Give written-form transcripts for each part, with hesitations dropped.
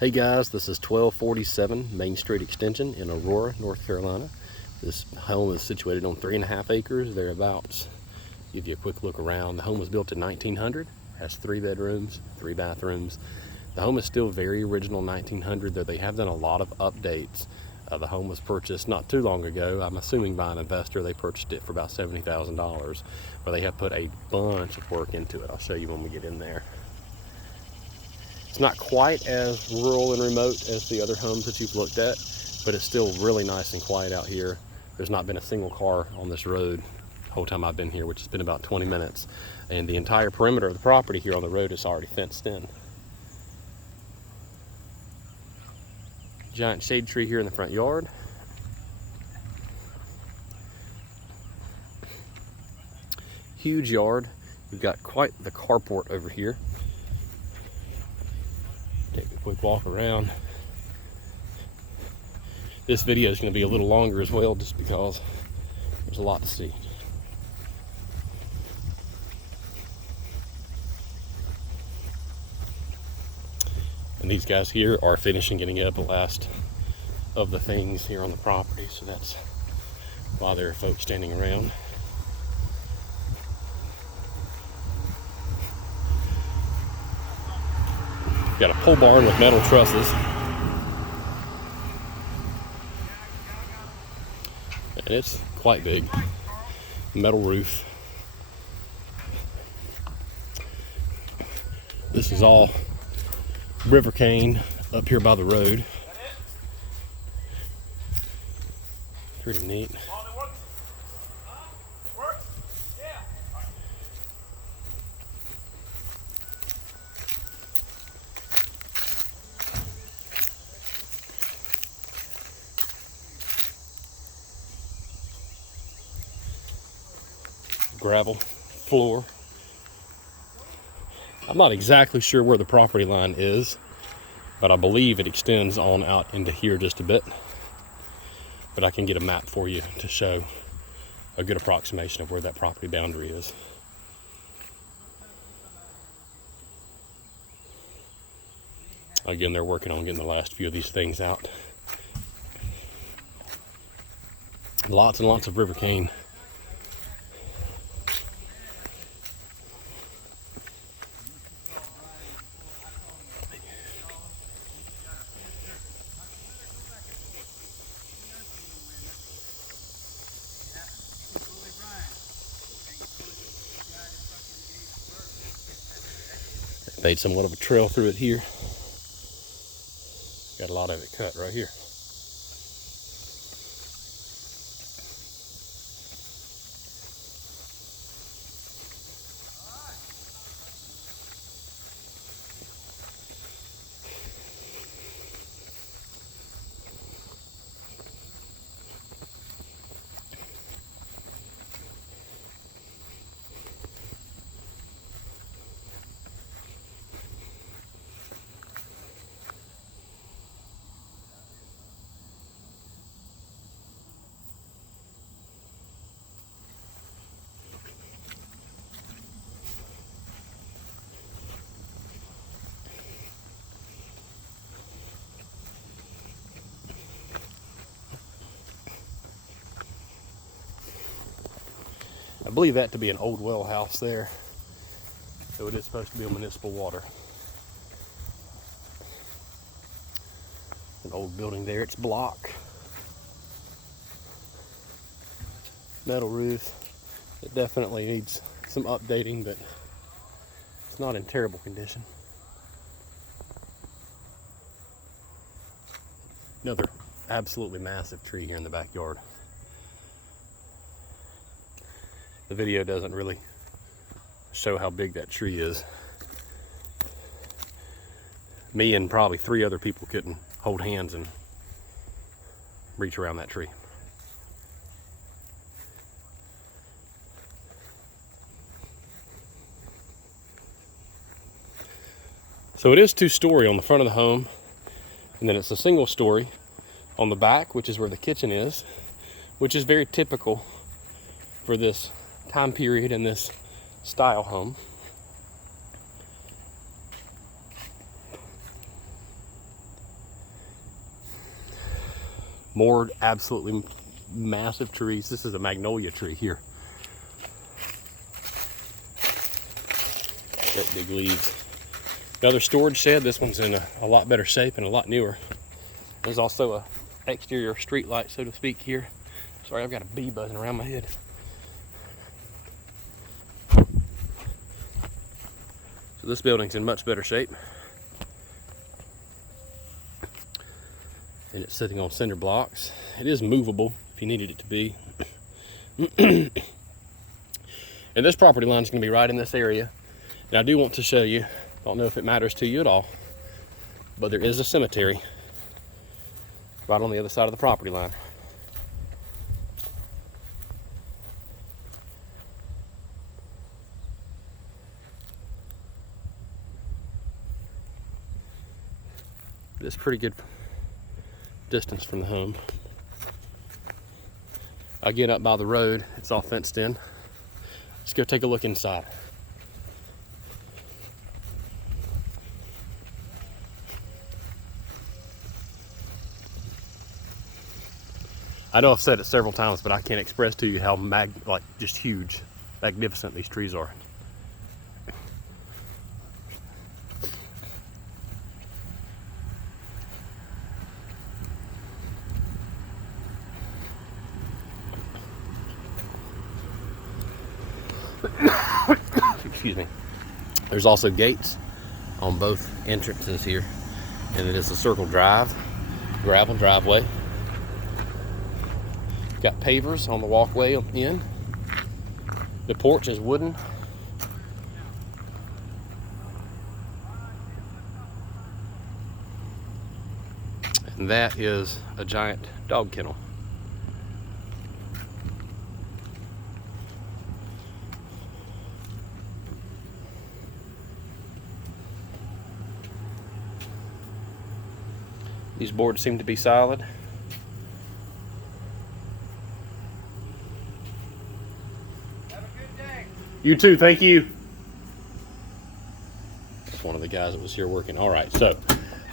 Hey guys, this is 1247 Main Street Extension in Aurora, North Carolina. This home is situated on 3.5 acres, thereabouts. Give you a quick look around. The home was built in 1900, has 3 bedrooms, 3 bathrooms. The home is still very original 1900, though they have done a lot of updates. The home was purchased not too long ago. I'm assuming by an investor. They purchased it for about $70,000, but they have put a bunch of work into it. I'll show you when we get in there. It's not quite as rural and remote as the other homes that you've looked at, but it's still really nice and quiet out here. There's not been a single car on this road the whole time I've been here, which has been about 20 minutes. And the entire perimeter of the property here on the road is already fenced in. Giant shade tree here in the front yard. Huge yard. We've got quite the carport over here. Take a quick walk around. This video is going to be a little longer as well, just because there's a lot to see. And these guys here are finishing getting up the last of the things here on the property, so that's why there are folks standing around. Got a pole barn with metal trusses. And it's quite big. Metal roof. This is all river cane up here by the road. Pretty neat. Gravel floor. I'm not exactly sure where the property line is, but I believe it extends on out into here just a bit. But I can get a map for you to show a good approximation of where that property boundary is. Again, they're working on getting the last few of these things out. Lots and lots of river cane. Made somewhat of a trail through it here. Got a lot of it cut right here. I believe that to be an old well house there, so it is supposed to be on municipal water. An old building there, it's block. Metal roof. It definitely needs some updating, but it's not in terrible condition. Another absolutely massive tree here in the backyard. The video doesn't really show how big that tree is. Me and probably 3 other people couldn't hold hands and reach around that tree. So it is 2-story on the front of the home, and then it's a single story on the back, which is where the kitchen is, which is very typical for this time period in this style home. More absolutely massive trees. This is a magnolia tree here. Got big leaves. Another storage shed. This one's in a lot better shape and a lot newer. There's also a exterior street light, so to speak, here. Sorry, I've got a bee buzzing around my head. So this building's in much better shape. And it's sitting on cinder blocks. It is movable if you needed it to be. And this property line is going to be right in this area. And I do want to show you, don't know if it matters to you at all, but there is a cemetery right on the other side of the property line. It's pretty good distance from the home. Again, up by the road, it's all fenced in. Let's go take a look inside. I know I've said it several times, but I can't express to you how just huge, magnificent these trees are. Excuse me. There's also gates on both entrances here, and it is a circle drive, gravel driveway. Got pavers on the walkway in. The porch is wooden. And that is a giant dog kennel. These boards seem to be solid. Have a good day. You too, thank you. That's one of the guys that was here working. All right, so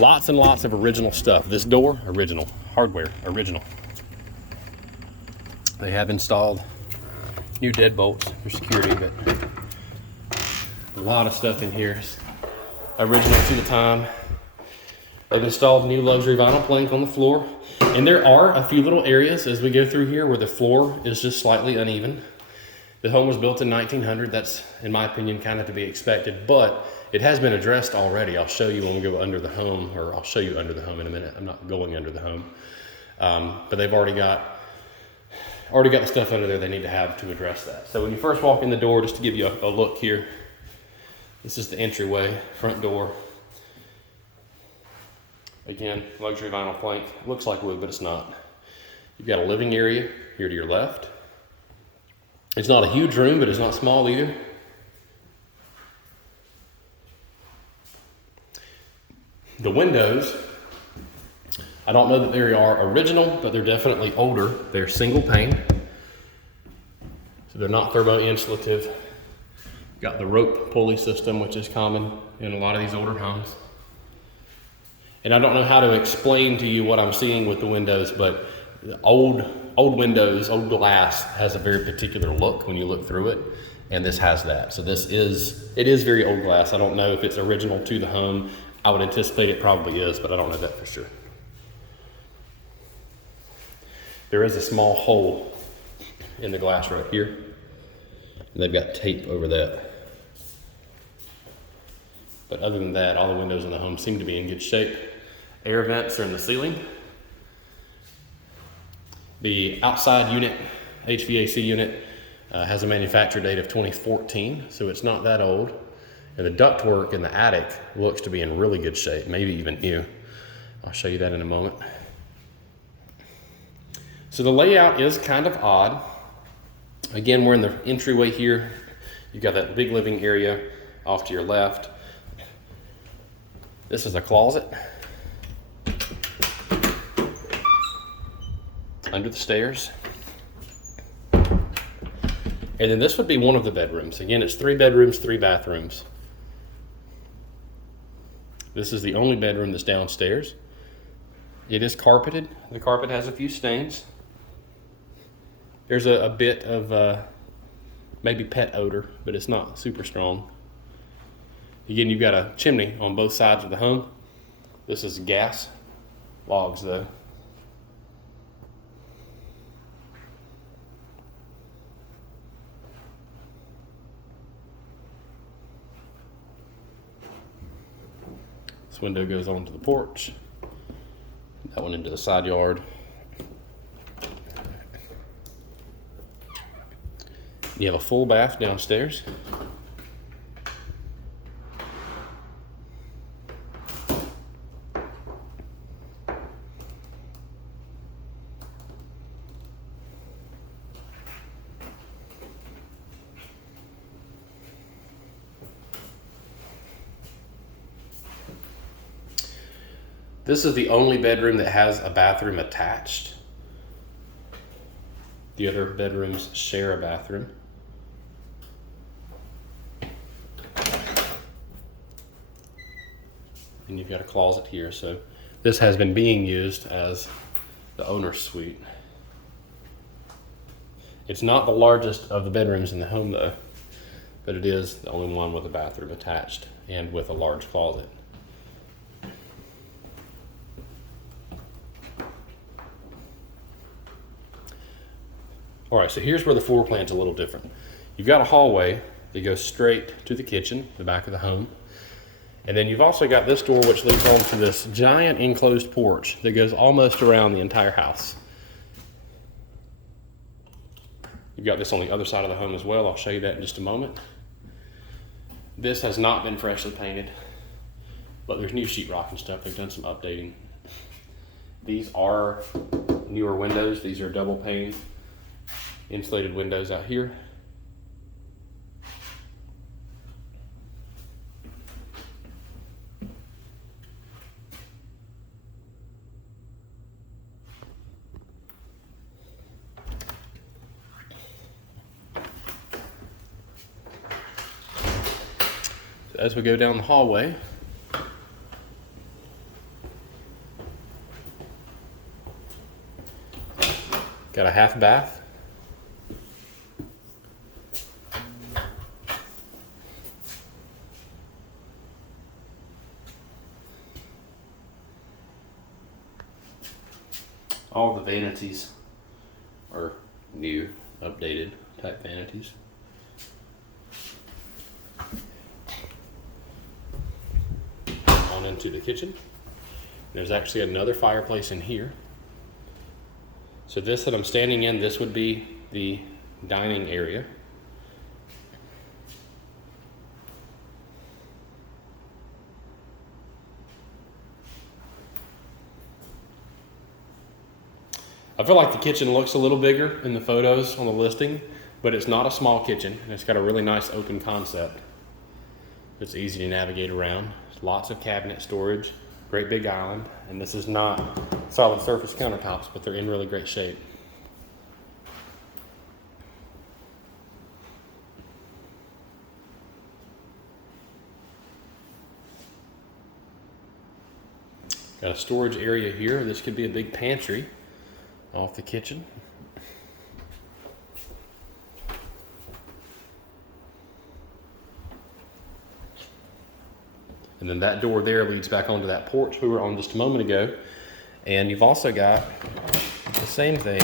lots and lots of original stuff. This door, original. Hardware, original. They have installed new deadbolts for security, but a lot of stuff in here is original to the time. They've installed new luxury vinyl plank on the floor. And there are a few little areas as we go through here where the floor is just slightly uneven. The home was built in 1900. That's, in my opinion, kind of to be expected, but it has been addressed already. I'll show you when we go under the home, or I'll show you under the home in a minute. I'm not going under the home. But they've already got the stuff under there they need to have to address that. So when you first walk in the door, just to give you a look here, this is the entryway, front door. Again, luxury vinyl plank. Looks like wood, but it's not. You've got a living area here to your left. It's not a huge room, but it's not small either. The windows, I don't know that they are original, but they're definitely older. They're single pane, so they're not thermo-insulative. Got the rope pulley system, which is common in a lot of these older homes. And I don't know how to explain to you what I'm seeing with the windows, but the old windows, old glass has a very particular look when you look through it, and this has that. So it is very old glass. I don't know if it's original to the home. I would anticipate it probably is, but I don't know that for sure. There is a small hole in the glass right here, and they've got tape over that. But other than that, all the windows in the home seem to be in good shape. Air vents are in the ceiling. The outside unit, HVAC unit, has a manufacture date of 2014, so it's not that old. And the ductwork in the attic looks to be in really good shape, maybe even new. I'll show you that in a moment. So the layout is kind of odd. Again, we're in the entryway here. You've got that big living area off to your left. This is a closet under the stairs. And then this would be one of the bedrooms. Again, it's 3 bedrooms, 3 bathrooms. This is the only bedroom that's downstairs. It is carpeted. The carpet has a few stains. There's a bit of maybe pet odor, but it's not super strong. Again, you've got a chimney on both sides of the home. This is gas logs though. This window goes onto the porch. That one into the side yard. You have a full bath downstairs. This is the only bedroom that has a bathroom attached. The other bedrooms share a bathroom. And you've got a closet here, so this has been being used as the owner's suite. It's not the largest of the bedrooms in the home though, but it is the only one with a bathroom attached and with a large closet. All right, so here's where the floor plan's a little different. You've got a hallway that goes straight to the kitchen, the back of the home. And then you've also got this door which leads onto this giant enclosed porch that goes almost around the entire house. You've got this on the other side of the home as well. I'll show you that in just a moment. This has not been freshly painted, but there's new sheetrock and stuff. They've done some updating. These are newer windows. These are double pane insulated windows out here. So as we go down the hallway, got a half bath. All the vanities are new, updated type vanities. On into the kitchen. There's actually another fireplace in here. So this that I'm standing in, this would be the dining area. I feel like the kitchen looks a little bigger in the photos on the listing, but it's not a small kitchen, and it's got a really nice open concept. It's easy to navigate around. Lots of cabinet storage, great big island, and this is not solid surface countertops, but they're in really great shape. Got a storage area here. This could be a big pantry off the kitchen. And then that door there leads back onto that porch we were on just a moment ago. And you've also got the same thing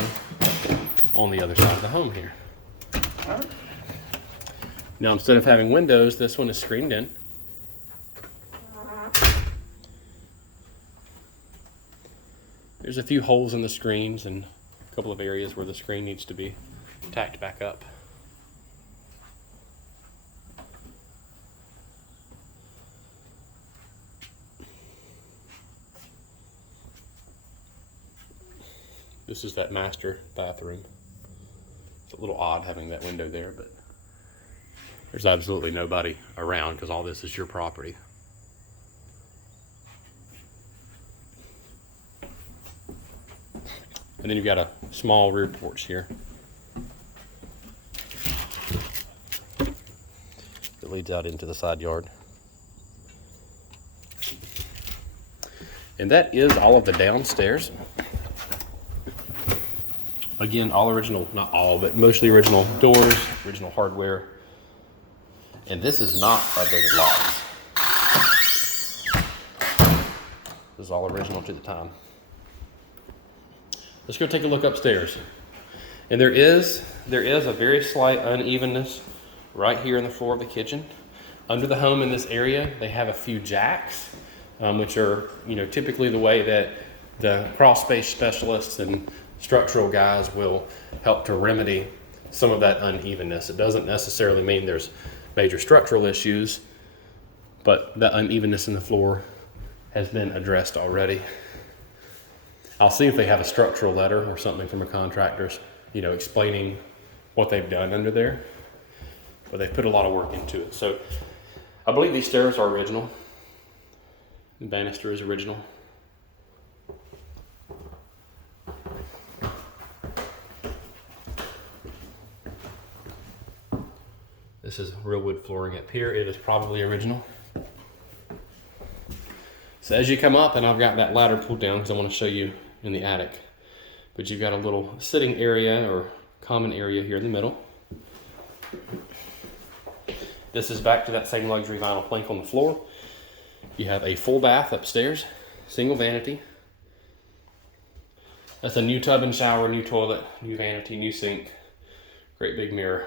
on the other side of the home here. Now, instead of having windows, this one is screened in. There's a few holes in the screens and a couple of areas where the screen needs to be tacked back up. This is that master bathroom. It's a little odd having that window there, but there's absolutely nobody around because all this is your property. And then you've got a small rear porch here that leads out into the side yard. And that is all of the downstairs. Again, all original, not all, but mostly original doors, original hardware. And this is not updated logs. This is all original to the time. Let's go take a look upstairs. And there is a very slight unevenness right here in the floor of the kitchen. Under the home in this area, they have a few jacks, which are, typically the way that the crawl space specialists and structural guys will help to remedy some of that unevenness. It doesn't necessarily mean there's major structural issues, but the unevenness in the floor has been addressed already. I'll see if they have a structural letter or something from a contractor's, explaining what they've done under there, but they've put a lot of work into it. So I believe these stairs are original. The banister is original. This is real wood flooring up here. It is probably original. So as you come up, and I've got that ladder pulled down because I want to show you in the attic, but you've got a little sitting area or common area here in the middle. This is back to that same luxury vinyl plank on the floor. You have a full bath upstairs, single vanity. That's a new tub and shower, new toilet, new vanity, new sink, great big mirror.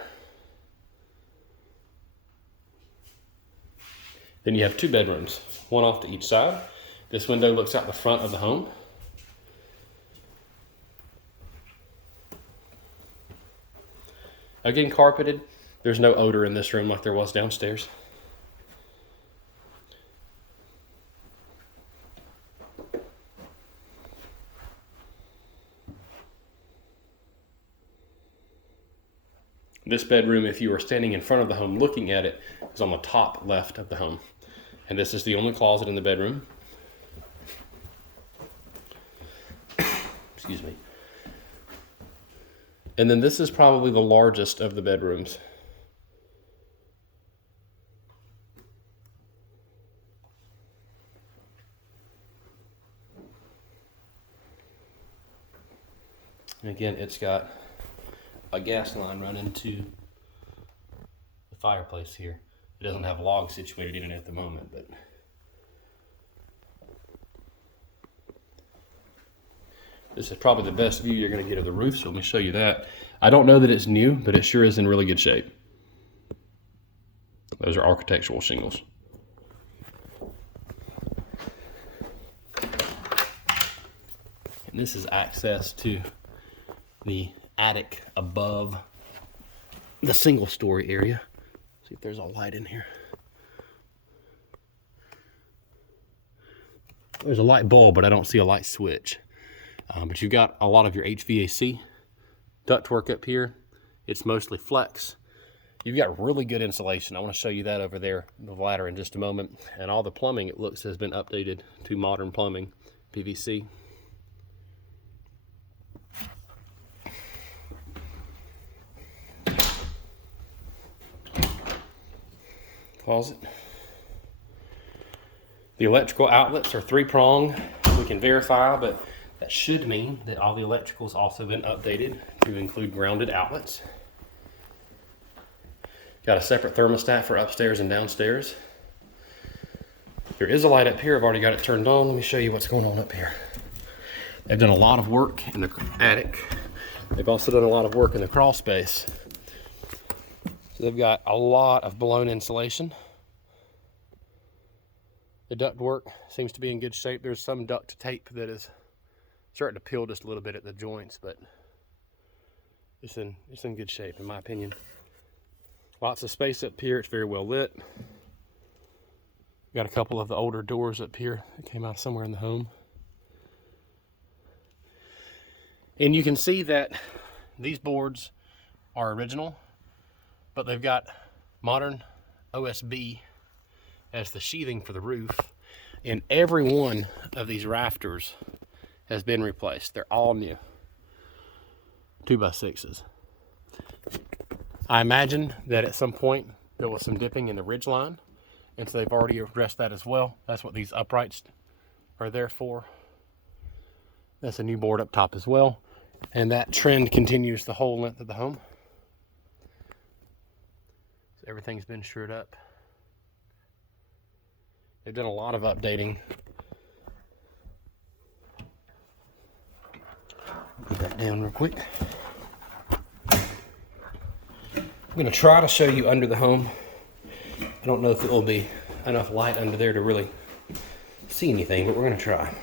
Then you have two bedrooms, one off to each side. This window looks out the front of the home. Again, carpeted. There's no odor in this room like there was downstairs. This bedroom, if you are standing in front of the home looking at it, is on the top left of the home. And this is the only closet in the bedroom. Excuse me. And then this is probably the largest of the bedrooms. And again, it's got a gas line running to the fireplace here. It doesn't have logs situated in it at the moment, but this is probably the best view you're going to get of the roof, so let me show you that. I don't know that it's new, but it sure is in really good shape. Those are architectural shingles. And this is access to the attic above the single story area. See if there's a light in here. There's a light bulb, but I don't see a light switch. But you've got a lot of your HVAC ductwork up here. It's mostly flex. You've got really good insulation. I want to show you that over there, the ladder, in just a moment. And all the plumbing, it looks, has been updated to modern plumbing, PVC. Closet. The electrical outlets are 3-prong. We can verify, but that should mean that all the electrical's also been updated to include grounded outlets. Got a separate thermostat for upstairs and downstairs. There is a light up here. I've already got it turned on. Let me show you what's going on up here. They've done a lot of work in the attic. They've also done a lot of work in the crawl space. So they've got a lot of blown insulation. The ductwork seems to be in good shape. There's some duct tape that is starting to peel just a little bit at the joints, but it's in good shape in my opinion. Lots of space up here. It's very well lit. Got a couple of the older doors up here that came out somewhere in the home. And you can see that these boards are original, but they've got modern OSB as the sheathing for the roof. And every one of these rafters has been replaced. They're all new. 2x6s. I imagine that at some point there was some dipping in the ridge line, and so they've already addressed that as well. That's what these uprights are therefore. That's a new board up top as well. And that trend continues the whole length of the home. So everything's been screwed up. They've done a lot of updating. Put that down real quick. I'm going to try to show you under the home. I don't know if it will be enough light under there to really see anything, but we're going to try.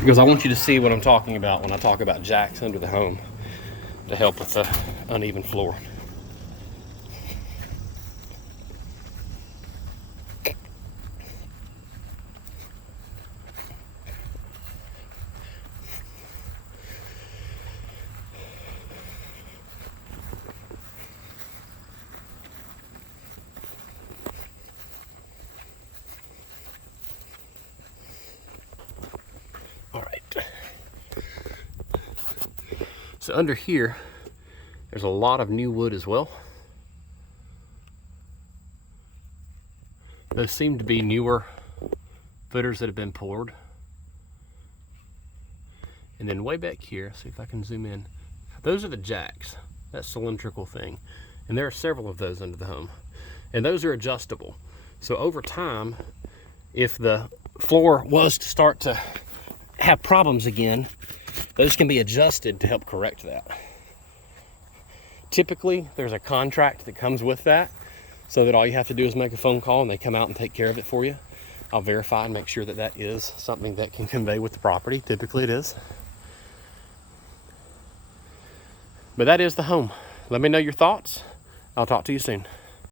Because I want you to see what I'm talking about when I talk about jacks under the home to help with the uneven floor. All right. So under here, there's a lot of new wood as well. Those seem to be newer footers that have been poured. And then way back here, see if I can zoom in. Those are the jacks, that cylindrical thing. And there are several of those under the home. And those are adjustable. So over time, if the floor was to start to have problems again, those can be adjusted to help correct that. Typically, there's a contract that comes with that, so that all you have to do is make a phone call and they come out and take care of it for you. I'll verify and make sure that that is something that can convey with the property. Typically it is. But that is the home. Let me know your thoughts. I'll talk to you soon.